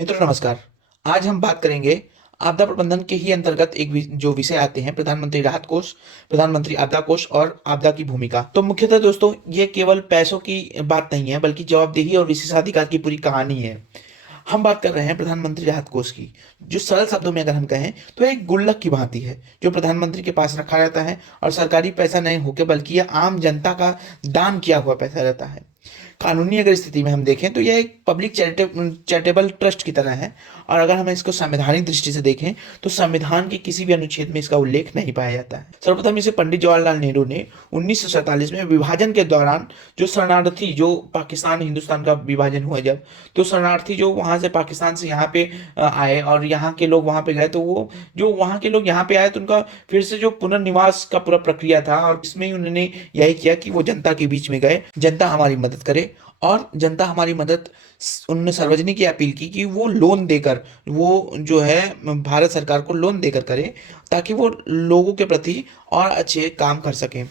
मित्रों नमस्कार। आज हम बात करेंगे आपदा प्रबंधन के ही अंतर्गत जो विषय आते हैं प्रधानमंत्री राहत कोष, प्रधानमंत्री आपदा कोष और आपदा की भूमिका। तो मुख्यतः दोस्तों ये केवल पैसों की बात नहीं है बल्कि जवाबदेही और विशेषाधिकार की पूरी कहानी है। हम बात कर रहे हैं प्रधानमंत्री राहत कोष की, जो सरल शब्दों में अगर हम कहें तो एक गुल्लक की भांति है जो प्रधानमंत्री के पास रखा रहता है और सरकारी पैसा नहीं होकर बल्कि यह आम जनता का दान किया हुआ पैसा रहता है। कानूनी अगर स्थिति में हम देखें तो यह एक पब्लिक चैरिटेबल ट्रस्ट की तरह है और अगर हम इसको संवैधानिक दृष्टि से देखें तो संविधान के किसी भी अनुच्छेद में इसका उल्लेख नहीं पाया जाता है। सर्वप्रथम इसे पंडित जवाहरलाल नेहरू ने 1947 में विभाजन के दौरान जो शरणार्थी, जो पाकिस्तान हिंदुस्तान का विभाजन हुआ जब, तो शरणार्थी जो वहां से पाकिस्तान से यहाँ पे आए और यहाँ के लोग वहां पे गए, तो वो जो वहां के लोग यहाँ पे आए तो उनका फिर से जो पुनर्निवास का पूरा प्रक्रिया था और इसमें ही उन्होंने यही किया कि वो जनता के बीच में गए, जनता हमारी मदद करे और जनता हमारी मदद। उन्होंने सार्वजनिक ये अपील की कि वो लोन देकर, वो जो है भारत सरकार को लोन देकर करे ताकि वो लोगों के प्रति और अच्छे काम कर सकें।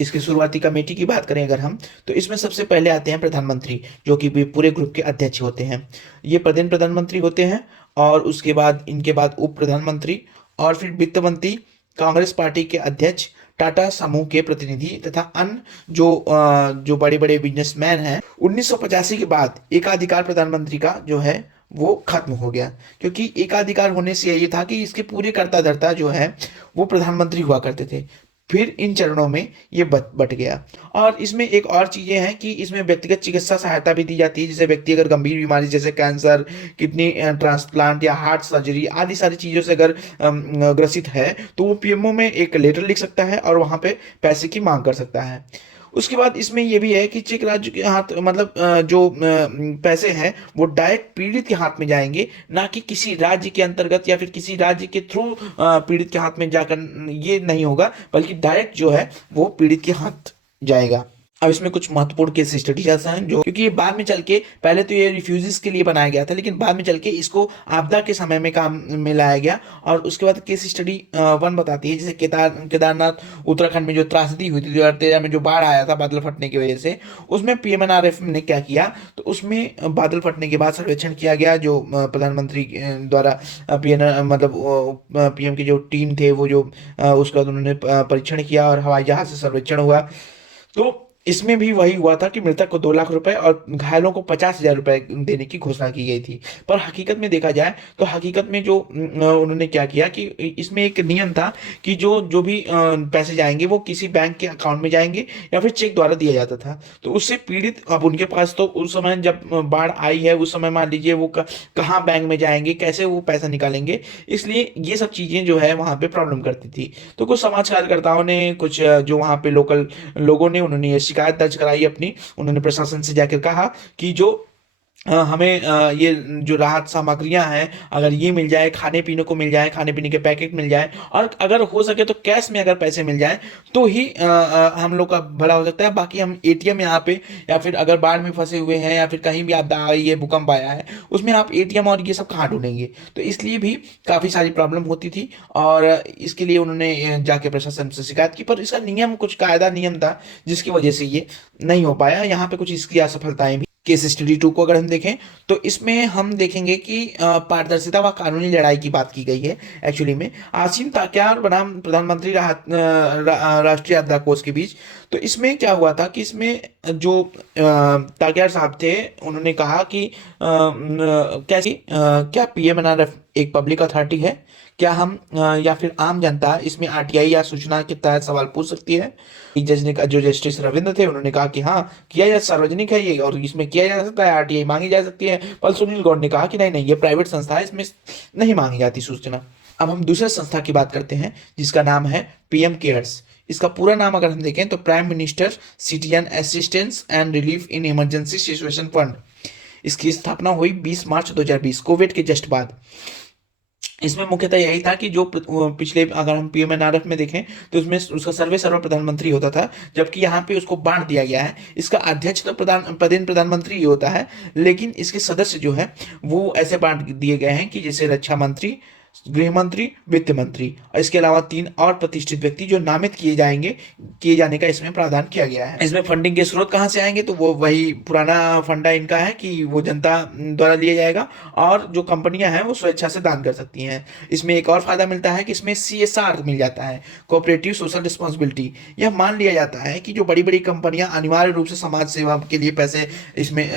इसकी शुरुआती कमेटी की बात करें अगर हम, तो इसमें सबसे पहले आते हैं प्रधानमंत्री, जो कि पूरे ग्रुप के अध्यक्ष होते हैं। ये प्रधानमंत्री होते हैं और उसके बाद इनके बाद उप प्रधानमंत्री और फिर वित्त मंत्री, कांग्रेस पार्टी के अध्यक्ष, टाटा समूह के प्रतिनिधि तथा अन्य जो बड़े बड़े बिजनेसमैन हैं। 1985 के बाद एकाधिकार प्रधानमंत्री का जो है वो खत्म हो गया, क्योंकि एकाधिकार होने से ये था कि इसके पूरे कर्ता धर्ता जो है वो प्रधानमंत्री हुआ करते थे। फिर इन चरणों में ये बट गया और इसमें एक और चीजें हैं कि इसमें व्यक्तिगत चिकित्सा सहायता भी दी जाती है। जैसे व्यक्ति अगर गंभीर बीमारी जैसे कैंसर, किडनी ट्रांसप्लांट या हार्ट सर्जरी आदि सारी चीजों से अगर ग्रसित है तो वो पीएमओ में एक लेटर लिख सकता है और वहां पे पैसे की मांग कर सकता है। उसके बाद इसमें यह भी है कि चेक राज्य के हाथ, मतलब जो पैसे हैं वो डायरेक्ट पीड़ित के हाथ में जाएंगे, ना कि किसी राज्य के अंतर्गत या फिर किसी राज्य के थ्रू पीड़ित के हाथ में जाकर ये नहीं होगा, बल्कि डायरेक्ट जो है वो पीड़ित के हाथ जाएगा। अब इसमें कुछ महत्वपूर्ण केस स्टडीज हैं जो, क्योंकि ये बाद में चल के, पहले तो ये रिफ्यूजीज के लिए बनाया गया था लेकिन बाद में चल के इसको आपदा के समय में काम में लाया गया। और उसके बाद केस स्टडी 1 बताती है, जैसे केदारनाथ उत्तराखंड में जो त्रासदी हुई थी 2013 में, जो बाढ़ आया था बादल फटने की वजह से, उसमें पीएमएनआरएफ ने क्या किया, तो उसमें बादल फटने के बाद सर्वेक्षण किया गया जो प्रधानमंत्री द्वारा पीएम की जो टीम थे वो जो उसके बाद उन्होंने परीक्षण किया और हवाई जहाज से सर्वेक्षण हुआ। तो इसमें भी वही हुआ था कि मृतक को 2 लाख रुपए और घायलों को 50,000 रुपए देने की घोषणा की गई थी। पर हकीकत में देखा जाए तो हकीकत में जो उन्होंने क्या किया कि इसमें एक नियम था कि जो जो भी पैसे जाएंगे वो किसी बैंक के अकाउंट में जाएंगे या फिर चेक द्वारा दिया जाता था। तो उससे पीड़ित, अब उनके पास तो उस समय जब बाढ़ आई है उस समय मान लीजिए वो कहाँ बैंक में जाएंगे, कैसे वो पैसा निकालेंगे, इसलिए ये सब चीजें जो है वहां पे प्रॉब्लम करती थी। तो कुछ समाज कार्यकर्ताओं ने, कुछ जो वहां पे लोकल लोगों ने, उन्होंने ये शिकायत दर्ज कराई अपनी। उन्होंने प्रशासन से जाकर कहा कि जो हमें ये जो राहत सामग्रियां हैं अगर ये मिल जाए, खाने पीने को मिल जाए, खाने पीने के पैकेट मिल जाए और अगर हो सके तो कैश में अगर पैसे मिल जाए तो ही हम लोग का भला हो सकता है। बाकी हम एटीएम यहाँ पे, या फिर अगर बाढ़ में फंसे हुए हैं या फिर कहीं भी आपदा आई है, भूकंप आया है, उसमें आप एटीएम और ये सब कहाँ ढूंढेंगे। तो इसलिए भी काफी सारी प्रॉब्लम होती थी और इसके लिए उन्होंने जाके प्रशासन से शिकायत की। पर इसका नियम, कुछ कायदा नियम था जिसकी वजह से ये नहीं हो पाया। यहाँ पे कुछ इसकी असफलताएं भी। केस स्टडी 2 को अगर हम देखें तो इसमें हम देखेंगे कि पारदर्शिता व कानूनी लड़ाई की बात की गई है। एक्चुअली में आसिम ताक्यार बनाम प्रधानमंत्री राष्ट्रीय आपदा कोष के बीच, तो इसमें क्या हुआ था कि इसमें जो ताक्यार साहब थे उन्होंने कहा कि क्या पीएमएनआरएफ एक पब्लिक अथॉरिटी है, क्या हम या फिर आम जनता इसमें आरटीआई या सूचना के तहत सवाल पूछ सकती है। एक जज ने, जो जस्टिस रविंद्र थे, उन्होंने कहा कि हाँ किया जा, सार्वजनिक है ये और इसमें किया जा सकता है, आरटीआई मांगी जा सकती है। पर सुनील गौड़ ने कहा कि नहीं नहीं, ये प्राइवेट संस्था है, इसमें नहीं मांगी जाती सूचना। अब हम दूसरे संस्था की बात करते हैं जिसका नाम है पीएम केयर्स। इसका पूरा नाम अगर हम देखें तो prime minister citizen assistance and relief in emergency situation fund. इसकी स्थापना हुई 20 मार्च 2020, कोविड के जस्ट बाद। इसमें मुख्यतः यही था कि जो पिछले, अगर हम पीएमएनआरएफ में देखें तो उसमें उसका सर्व प्रधानमंत्री होता था, जबकि यहाँ पे उसको बांट दिया गया है। इसका अध्यक्ष तो प्रधानमंत्री ही होता है, लेकिन इसके सदस्य जो है वो ऐसे बांट दिए गए हैं कि जैसे रक्षा मंत्री, गृह मंत्री, वित्त मंत्री और इसके अलावा 3 और प्रतिष्ठित व्यक्ति जो नामित किए जाने का इसमें प्रावधान किया गया है। इसमें फंडिंग के स्रोत कहाँ से आएंगे, तो वो वही पुराना फंडा इनका है कि वो जनता द्वारा लिया जाएगा और जो कंपनियां हैं वो स्वेच्छा से दान कर सकती हैं। इसमें एक और फायदा मिलता है कि इसमें CSR मिल जाता है, कोऑपरेटिव सोशल रिस्पॉन्सिबिलिटी। यह मान लिया जाता है कि जो बड़ी बड़ी कंपनियां अनिवार्य रूप से समाज सेवा के लिए पैसे इसमें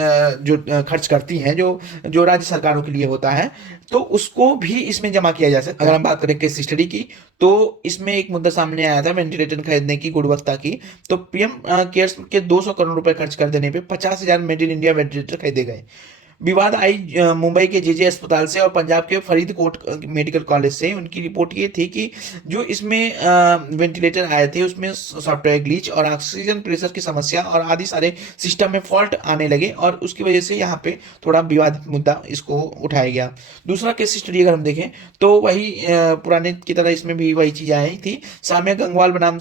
जो खर्च करती हैं, जो राज्य सरकारों के लिए होता है, तो उसको भी इसमें जमा किया जा सकता है। अगर हम बात करें केस स्टडी की, तो इसमें एक मुद्दा सामने आया था वेंटिलेटर खरीदने की गुणवत्ता की। तो PM केयर्स के 200 करोड़ रुपए खर्च कर देने पे 50,000 मेड इन इंडिया वेंटिलेटर खरीदे गए। विवाद आई मुंबई के JJ अस्पताल से और पंजाब के फरीदकोट मेडिकल कॉलेज से। उनकी रिपोर्ट ये थी कि जो इसमें वेंटिलेटर आए थे उसमें सॉफ्टवेयर ग्लिच और ऑक्सीजन प्रेशर की समस्या और आदि सारे सिस्टम में फॉल्ट आने लगे और उसकी वजह से यहाँ पे थोड़ा विवादित मुद्दा इसको उठाया गया। दूसरा केस स्टडी अगर हम देखें तो वही पुराने की तरह इसमें भी वही चीज़ आई थी। साम्या गंगवाल बनाम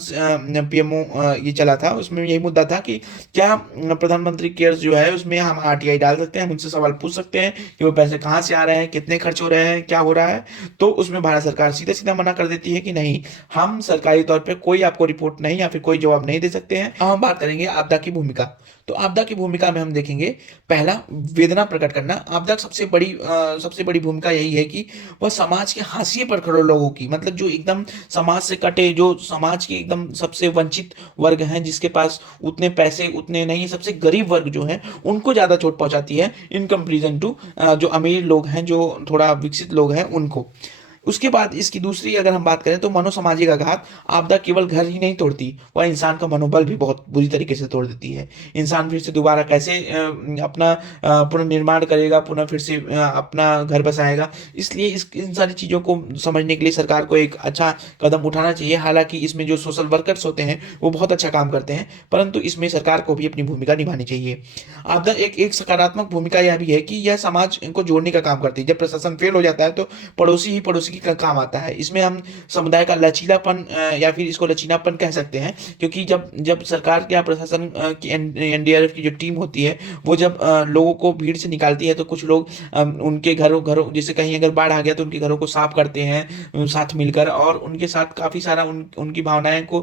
PMO ये चला था। उसमें यही मुद्दा था कि क्या प्रधानमंत्री केयर्स जो है उसमें हम RTI डाल सकते हैं, हम उनसे सवाल पूछ सकते हैं कि वो पैसे कहाँ से आ रहे हैं, कितने खर्च हो रहे हैं, क्या हो रहा है। तो उसमें भारत सरकार सीधा सीधा मना कर देती है कि नहीं, हम सरकारी तौर पे कोई आपको रिपोर्ट नहीं या फिर कोई जवाब नहीं दे सकते हैं। अब हम बात करेंगे आपदा की भूमिका। तो आपदा की भूमिका में हम देखेंगे, पहला वेदना प्रकट करना। आपदा की सबसे बड़ी भूमिका यही है कि वह समाज के हाशिए पर खड़े लोगों की, मतलब जो एकदम समाज से कटे, जो समाज के एकदम सबसे वंचित वर्ग हैं, जिसके पास उतने पैसे उतने नहीं, सबसे गरीब वर्ग जो है उनको ज़्यादा चोट पहुंचाती है इन कंपेरिजन टू जो अमीर लोग हैं, जो थोड़ा विकसित लोग हैं उनको। उसके बाद इसकी दूसरी अगर हम बात करें तो मनोसामाजिक आघात। आपदा केवल घर ही नहीं तोड़ती, वह इंसान का मनोबल भी बहुत बुरी तरीके से तोड़ देती है। इंसान फिर से दोबारा कैसे अपना पुनर्निर्माण करेगा, पुनः फिर से अपना घर बसाएगा। इसलिए इन सारी चीज़ों को समझने के लिए सरकार को एक अच्छा कदम उठाना चाहिए। हालांकि इसमें जो सोशल वर्कर्स होते हैं वो बहुत अच्छा काम करते हैं, परंतु इसमें सरकार को भी अपनी भूमिका निभानी चाहिए। आपदा एक सकारात्मक भूमिका यह भी है कि यह समाज को जोड़ने का काम करती है। जब प्रशासन फेल हो जाता है तो पड़ोसी ही पड़ोसी का काम आता है। इसमें हम समुदाय का लचीलापन या फिर इसको लचीलापन कह सकते हैं, क्योंकि जब जब सरकार या प्रशासन की NDRF की जो टीम होती है वो जब लोगों को भीड़ से निकालती है तो कुछ लोग उनके घरों जैसे कहीं अगर बाढ़ आ गया तो उनके घरों को साफ करते हैं साथ मिलकर, और उनके साथ काफ़ी सारा उनकी भावनाएं को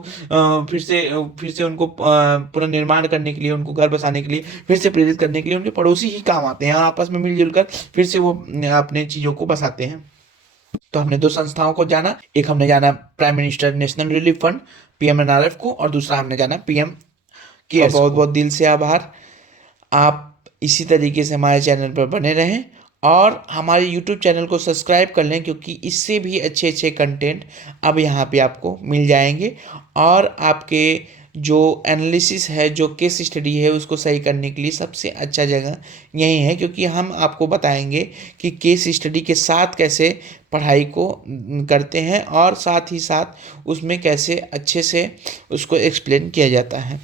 फिर से उनको पुनर्निर्माण करने के लिए, उनको घर बसाने के लिए फिर से प्रेरित करने के लिए उनके पड़ोसी ही काम आते हैं। आपस में मिलजुल कर फिर से वो अपने चीज़ों को बसाते हैं। तो हमने 2 संस्थाओं को जाना, एक हमने जाना prime minister national relief fund PMNRF को, और दूसरा हमने जाना PM केयर्स। बहुत बहुत दिल से आभार। आप इसी तरीके से हमारे चैनल पर बने रहें और हमारे YouTube चैनल को सब्सक्राइब कर लें, क्योंकि इससे भी अच्छे अच्छे कंटेंट अब यहाँ पे आपको मिल जाएंगे। और आपके जो एनालिसिस है, जो केस स्टडी है, उसको सही करने के लिए सबसे अच्छा जगह यही है, क्योंकि हम आपको बताएंगे कि केस स्टडी के साथ कैसे पढ़ाई को करते हैं और साथ ही साथ उसमें कैसे अच्छे से उसको एक्सप्लेन किया जाता है।